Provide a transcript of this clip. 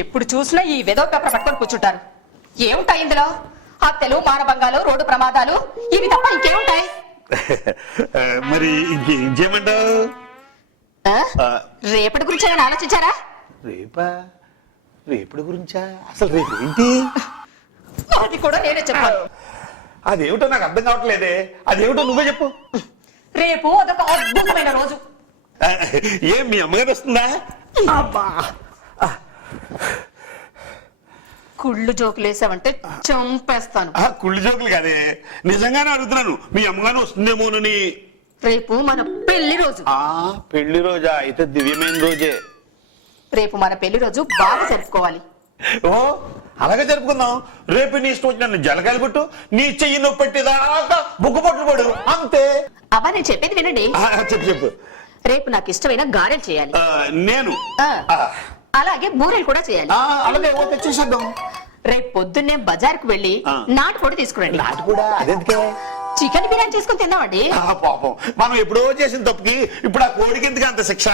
ఎప్పుడు చూసినా ఈ వెదో పేపర్ పట్టుకొని కూర్చుంటారు. ఏముంటాయి ఇందులో? హత్యలు, మానభంగాలు, రోడ్డు ప్రమాదాలు, ఇవి తప్ప ఇంకేముంటాయి? మరి ఇంకేం చేయమంటావు? రేపటి గురించి ఏమైనా ఆలోచించారా? రేపటి గురించా? అసలు రేపు ఏంటి? అది కూడా నేనే చెప్పాను. అదేమిటో నాకు అర్థం కావట్లేదే. అదేమిటో నువ్వే చెప్పు. రేపు అదొక అద్భుతమైన రోజు. ఏం మీ అమ్మగారు వస్తుందా? అబ్బా, కుళ్ళు జోకులు వేసావంటే చంపేస్తాను. కుళ్ళు జోకులు కాదే, నిజంగానే అడుగుతున్నాను. మీ అమ్మగారు వస్తుందేమోనని. రేపు మన పెళ్లి రోజు. పెళ్లి రోజా? అయితే దివ్యమైన రోజే. రేపు మన పెళ్లి రోజు బాగా జరుపుకోవాలి. ఓ అలాగే జరుపుకుందాం. రేపు నీ ఇష్టం వచ్చి నన్ను జలకాయలు పెట్టు, నీ చెయ్యి నొప్పి పెట్టేదాకా బుక్కు పట్టు పడు, అంతే. అబ్బా, నేను చెప్పేది వినండి. చెప్పు చెప్పు. రేపు నాకు ఇష్టమైన గారెలు చేయాలి. నేను అలాగే బూరెలు కూడా చేయాలి. అలాగే తెచ్చేసేద్దాం. రేపు పొద్దున్నే బజార్కు వెళ్ళి నాటుకోడి తీసుకురండి. నాటు కూడా? అదెందుకే? చికెన్ బిర్యానీ చేసుకుని తిందామండి. పాపం, మనం ఎప్పుడో చేసిన తప్పుకి ఇప్పుడు ఆ కోడికి ఎందుకు అంత శిక్ష?